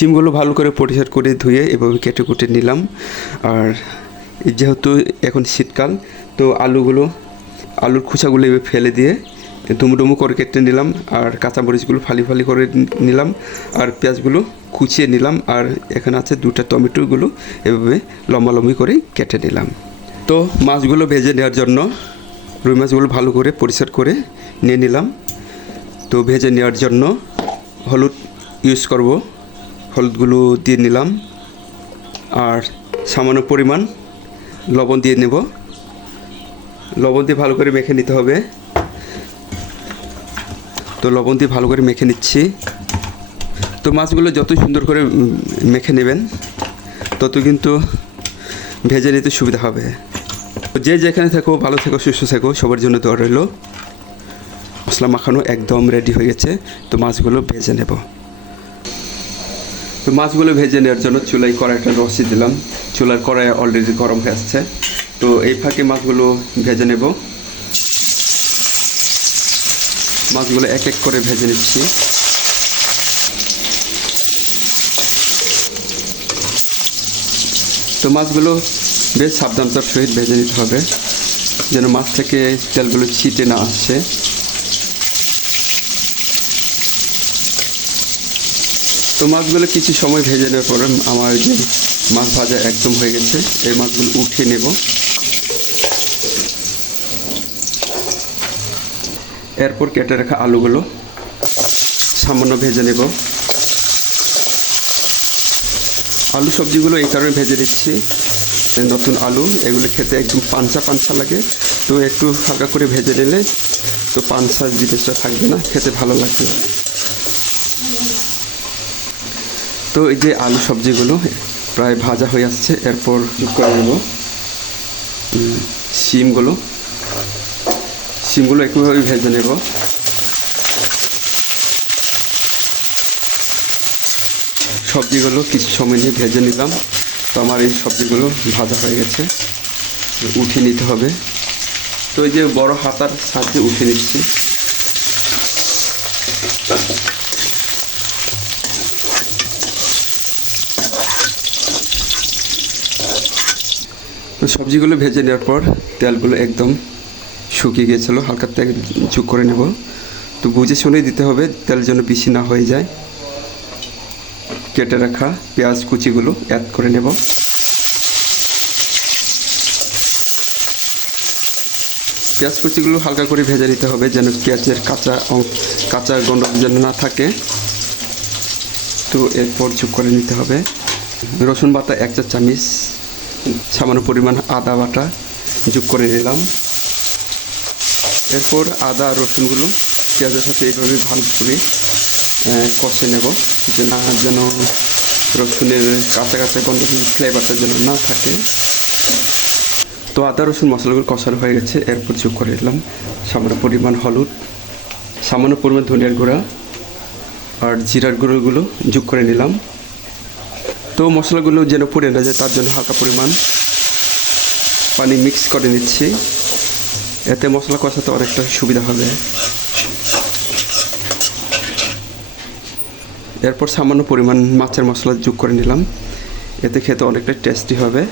সিমগুলো ভালো করে পরিষ্কার করে ধুয়ে এভাবে কেটে কুটে নিলাম। আর যেহেতু এখন শীতকাল, তো আলুগুলো, আলুর খোসাগুলো এভাবে ফেলে দিয়ে ডুমডুমু করে কেটে নিলাম আর কাঁচামরিচগুলো ফালি ফালি করে নিলাম আর পেঁয়াজগুলো কুচিয়ে নিলাম আর এখানে আছে দুটা টমেটোগুলো এভাবে লম্বালম্বি করে কেটে নিলাম। তো মাছগুলো ভেজে নেওয়ার জন্য রুই মাছগুলো ভালো করে পরিষ্কার করে নিয়ে নিলাম। তো ভেজে নেওয়ার জন্য হলুদ ইউজ করব। হলুদগুলো দিয়ে নিলাম আর সামান্য পরিমাণ লবণ দিয়ে নেব। লবণ দিয়ে ভালো করে মেখে নিতে হবে। তো লবণ দিয়ে ভালো করে মেখে নিচ্ছি। তো মাছগুলো যত সুন্দর করে মেখে নেবেন তত কিন্তু ভেজে নিতে সুবিধা হবে। যে যেখানে থাকো, ভালো থেকো, সুস্থ থাকো, সবার জন্য দোয়া রইল। মশলা মাখানো একদম রেডি হয়ে গেছে। তো মাছগুলো ভেজে নেব। তো মাছগুলো ভেজে নেওয়ার জন্য চুলায় কড়াইটা রসি দিলাম। চুলার কড়াই অলরেডি গরম হয়ে আসছে। তো এই ফাঁকে মাছগুলো ভেজে নেব। মাছগুলো এক এক করে ভেজে নিচ্ছি। তো মাছগুলো বেশ সাবধানতার সহিত ভেজে নিতে হবে, যেন মাছ থেকে তেলগুলো ছিটে না আসছে তো মাছগুলো কিছু সময় ভেজে নেওয়ার পরে আমার যে মাছ ভাজা একদম হয়ে গেছে, এই মাছগুলো উঠিয়ে নেব। এরপর কেটে রাখা আলুগুলো সামান্য ভেজে নেব। আলু সবজিগুলো এই কারণে ভেজে দিচ্ছি নতুন আলু, এগুলো খেতে একদম পাঞ্চা পাঞ্চা লাগে। তো একটু হালকা করে ভেজে নিলে তো পাঞ্চা জিনিসটা থাকবে না, খেতে ভালো লাগবে। তো এই যে আলু সবজিগুলো প্রায় ভাজা হয়ে আসছে, এরপর যোগ করে নেব। শিমগুলো। শিমগুলো একইভাবে ভেজে নেব। সবজিগুলো কিছু সময় নিয়ে ভেজে নিলাম। তো আমার এই সবজিগুলো ভাজা হয়ে গেছে। উঠিয়ে নিতে হবে। তো এই যে বড় হাতার সাহায্যে উঠিয়ে নিচ্ছি। সবজিগুলো ভেজে নেওয়ার পর তেলগুলো একদম শুকিয়ে গিয়েছিল হালকা তেল চুক করে নেব। তো বুঝে শুনে দিতে হবে, তেল যেন বেশি না হয়ে যায়। কেটে রাখা পেঁয়াজ কুচিগুলো অ্যাড করে নেব। পেঁয়াজ কুচিগুলো হালকা করে ভেজে নিতে হবে যেন পেঁয়াজের কাঁচা কাঁচা গন্ধ যেন না থাকে। তো এরপর চুপ করে নিতে হবে। রসুন বাটা এক চা চামচ সামান্য পরিমাণ আদা বাটা যোগ করে নিলাম। এরপর আদা রসুনগুলো পেঁয়াজের সাথে এইভাবে ভালো করে কষে নেব, যেন যেন রসুনের কাঁচা কাঁচা গন্ধ ফ্লেভারটা যেন না থাকে। তো আদা, রসুন মশলাগুলো কষানো হয়ে গেছে, এরপর যোগ করে দিলাম সামান্য পরিমাণ হলুদ, সামান্য পরিমাণ ধনিয়ার গুঁড়া আর জিরার গুঁড়োগুলো যোগ করে নিলাম। তো মশলাগুলো যেন পুড়ে না যায়, তার জন্য হালকা পরিমাণ পানি মিক্স করে নিচ্ছি। এতে মশলা কষাতে অনেকটা সুবিধা হবে। এরপর সামান্য পরিমাণ মাছের মশলা যোগ করে নিলাম। এতে খেতে অনেকটা টেস্টি হবে।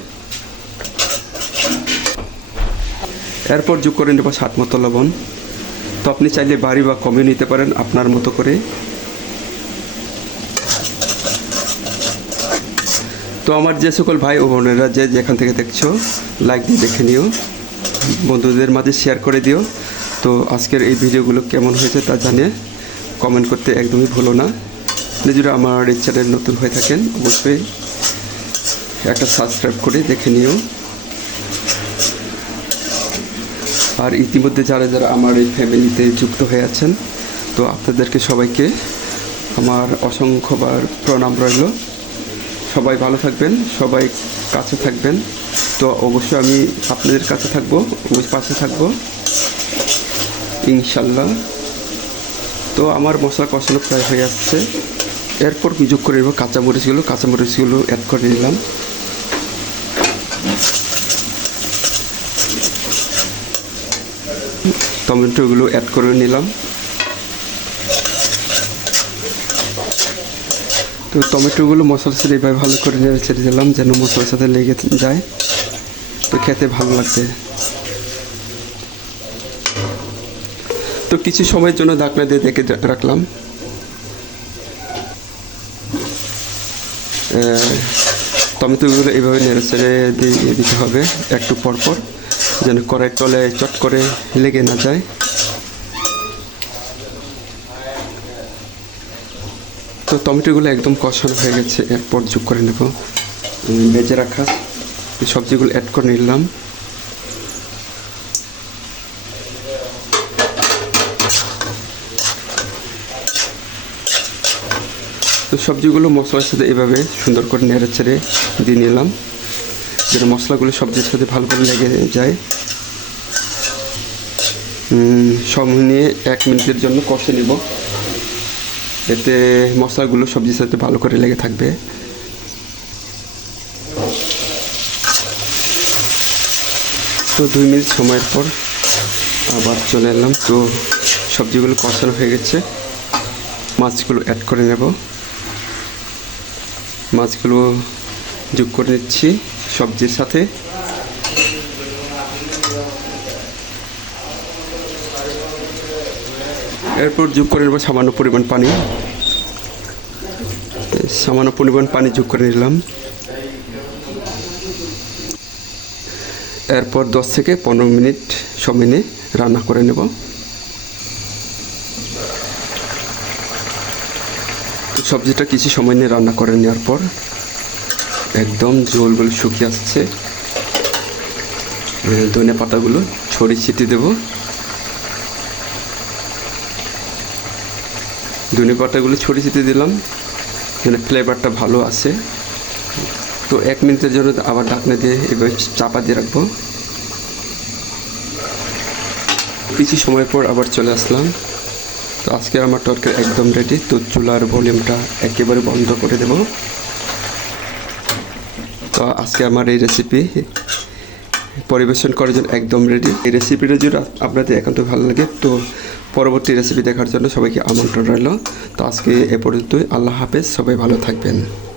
এরপর যোগ করে নেব স্বাদ মতো লবণ। তো আপনি চাইলে বাড়ি বা কমিয়ে নিতে পারেন আপনার মতো করে। তো আমার যে সকল ভাই ও বোনেরা যে যেখান থেকে দেখছ লাইক দিয়ে দেখে নিও। বন্ধুদের মাঝে শেয়ার করে দিও। তো আজকের এই ভিডিওগুলো কেমন হয়েছে তা জানিয়ে কমেন্ট করতে একদমই ভুলো না। নিজেরা আমার এই চ্যানেল নতুন হয়ে থাকেন, অবশ্যই একটা সাবস্ক্রাইব করে দেখে নিও। আর ইতিমধ্যে যারা যারা আমার এই ফ্যামিলিতে যুক্ত হয়ে আছেন, তো আপনাদেরকে সবাইকে আমার অসংখ্যবার প্রণাম রইল। সবাই ভালো থাকবেন, সবাই কাছে থাকবেন। তো অবশ্যই আমি আপনাদের কাছে থাকব পাশে থাকব। ইনশাল্লাহ। তো আমার মশলা কষানো প্রায় হয়ে আসছে। এরপর যোগ করে নেব কাঁচামরিচগুলো। কাঁচামরিচগুলো অ্যাড করে নিলাম। টমেটোগুলো অ্যাড করে নিলাম। তো টমেটোগুলো মশলার সাথে এভাবে ভালো করে নেড়ে ছেড়ে দিলাম যেন মশলার সাথে লেগে যায়। তো খেতে ভালো লাগছে তো কিছু সময়ের জন্য ঢাকনা দিয়ে দেখে রাখলাম। টমেটোগুলো এভাবে নেড়ে ছেড়ে দিয়ে দিতে হবে একটু পর পর যেন কড়াই তলে চট করে লেগে না যায়। তো টমেটোগুলো একদম কষানো হয়ে গেছে, এরপর যোগ করে নেব। ভেজে রাখা সবজিগুলো অ্যাড করে নিলাম। তো সবজিগুলো মশলার সাথে এভাবে সুন্দর করে নেড়ে ছেড়ে দিয়ে নিলাম, যেন মশলাগুলো সবজির সাথে ভালো করে লেগে যায়। সব নিয়ে এক মিনিটের জন্য কষে নিব। এতে মশলাগুলো সবজির সাথে ভালো করে লেগে থাকবে। তো দুই মিনিট সময়ের পর আবার চলে এলাম। তো সবজিগুলো কষানো হয়ে গেছে। মাছগুলো অ্যাড করে নেব। মাছগুলো যোগ করে নিচ্ছি সবজির সাথে। এরপর যোগ করে নেব সামান্য পরিমাণ পানি। সামান্য পরিমাণ পানি যোগ করে নিলাম। এরপর দশ থেকে পনেরো মিনিট সময় নিয়ে রান্না করে নেব। সবজিটা কিছু সময় নিয়ে রান্না করে নেওয়ার পর একদম ঝোলগুলো শুকিয়ে আসছে। ধনে পাতাগুলো ছড়িয়ে ছিটিয়ে দেবো। ধনে পাতাগুলো ছড়িয়ে ছিটিয়ে দিলাম। যেন ফ্লেভারটা ভালো আসে তো এক মিনিটের জন্য আবার ঢাকনা দিয়ে এবার চাপা দিয়ে রাখব। কিছু সময় পর আবার চলে আসলাম। তো আজকে আমার তরকারি একদম রেডি তো চুলার ভলিউমটা একেবারে বন্ধ করে দেব। তো আজকে আমার এই রেসিপি পরিবেশন করার জন্য একদম রেডি এই রেসিপিটা যদি আপনাদের একান্ত ভালো লাগে, তো পরবর্তী রেসিপি দেখার জন্য সবাইকে আমন্ত্রণ রইল। তো আজকে এ পর্যন্তই। আল্লাহ হাফেজ। সবাই ভালো থাকবেন।